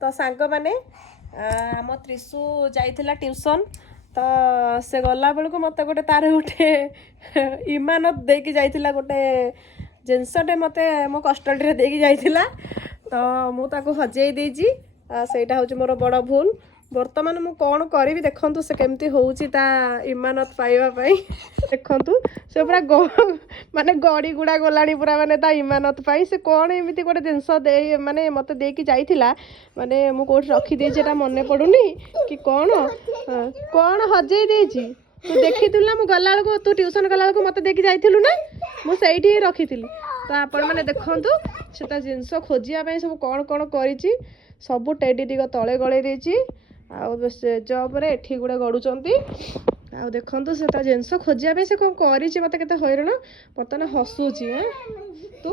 तो सांग मैंने आम त्रिशु जाइथिला ट्यूशन तो से गला बेलू मत गोटे तार गोटे इमानत देकी जाइथिला गोटे जिनसटे मत मो कस्टडी देकी जाइथिला तो मुझे हजे देजी सेटा हूँ मोर बड़ भूल बर्तमान मु कौन करी देखु से केमती होउची ता इमानत पाइबा देखु से पूरा माने गड़ी गुड़ा गलानी पूरा माने ता इमानत पाई से कौन एमती गोटे जिनस दे माने मत देकी जाइथिला माने मु कोठी रखी देछि एटा मने पडुनी कि कौन कौन हजे देछि तू देखिथिलु ना मु गला बेलू तू ट्यूशन गला बेलू मत देकी जाइथिलु ना मु सेठी रखिथिली तो आपण माने देखंतु से ता जिनस खोजिया पई सब कौन कौन करिछि सब टेडी दिग तले गले देछि आउ स्टेज उपर एठी गुड़े गड़ुचंती आउ देखंतु से ता जिनस खोजिया पे से कोन करिछि मते केते हैरान बर्तमान हसुची तू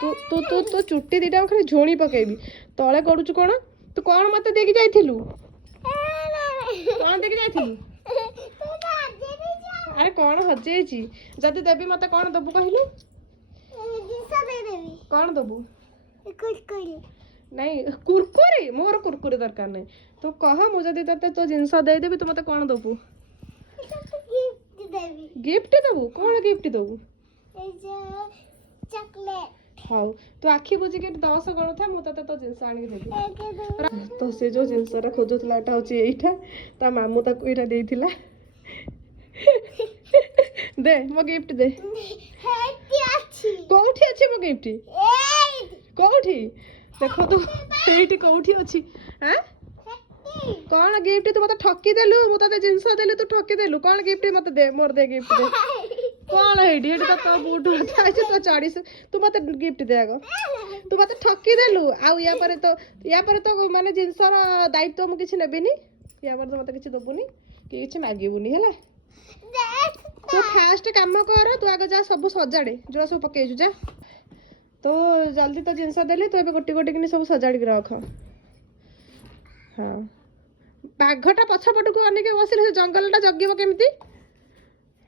तू तू तू तो चुट्टी दीटा खाली झोणी पकेबी तले गड़ुचु कोन तू कोन मते देकी जाइथिलु कोन देकी जाइथिलु अरे कौन हजेछि जदि देबी मते कौन दबु कहलु कौन दबु नहीं कुरकुरी मोर कुरकुरी दरकार नहीं तो कह मुझे ते तो जिनस दे देबी तू मते कौन दबु गिफ्ट दबु कौन गिफ्ट दबु चॉकलेट हाँ तू आखि बुझी के 10 गणु था मुझे तो जिनस आनी देबी तो से जो जिनसरा खोजुतला एटा होची एइठा ता मामू ताको एटा देइथिला दे मो गिफ्ट दे कोठी अछि मो गिफ्ट कोठी देखो तू एइठी कोठी अछि हैं कौन गिफ्ट तू मत ठकी देलु मु तते जिंस देलु तू ठकी देलु कौन गिफ्ट मत दे मोर दे गिफ्ट दे कौन हेडी हेडी तो बूट था तो चढ़ी तू मत गिफ्ट दे आगो तू मत ठकी देलु आ या पर तो माने जिंसर दायित्व मु किछि नेबिनी या पर तो मत किछि दबुनी कि किछि मागिबुनी हैला तो फास्ट काम कर तू आगे जा सब सजाड़े जो सब पकेजु जा तो जल्दी तो जिनस देले तो एबे गोटी गोटी कि सब सजाड़ी के रख हाँ बाघटा पछपट को अनेक बसिले से जंगलटा जगिब केमती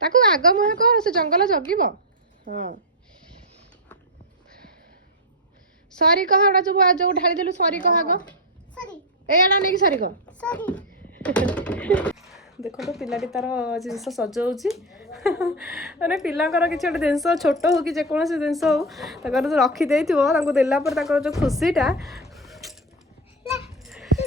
ताको आग मुहे कर से जंगल जगिब हाँ सॉरी कह एडा जो ढाली देलु सॉरी कह आग सॉरी एडा नहीं सॉरी कह देखो तो पिलाटी तार जिनस सजाऊँगी मैंने पिलांकर किसी गोटे जिनस छोट हो कि जेकोसी जिनस हो रखीदे देला जो खुशीटा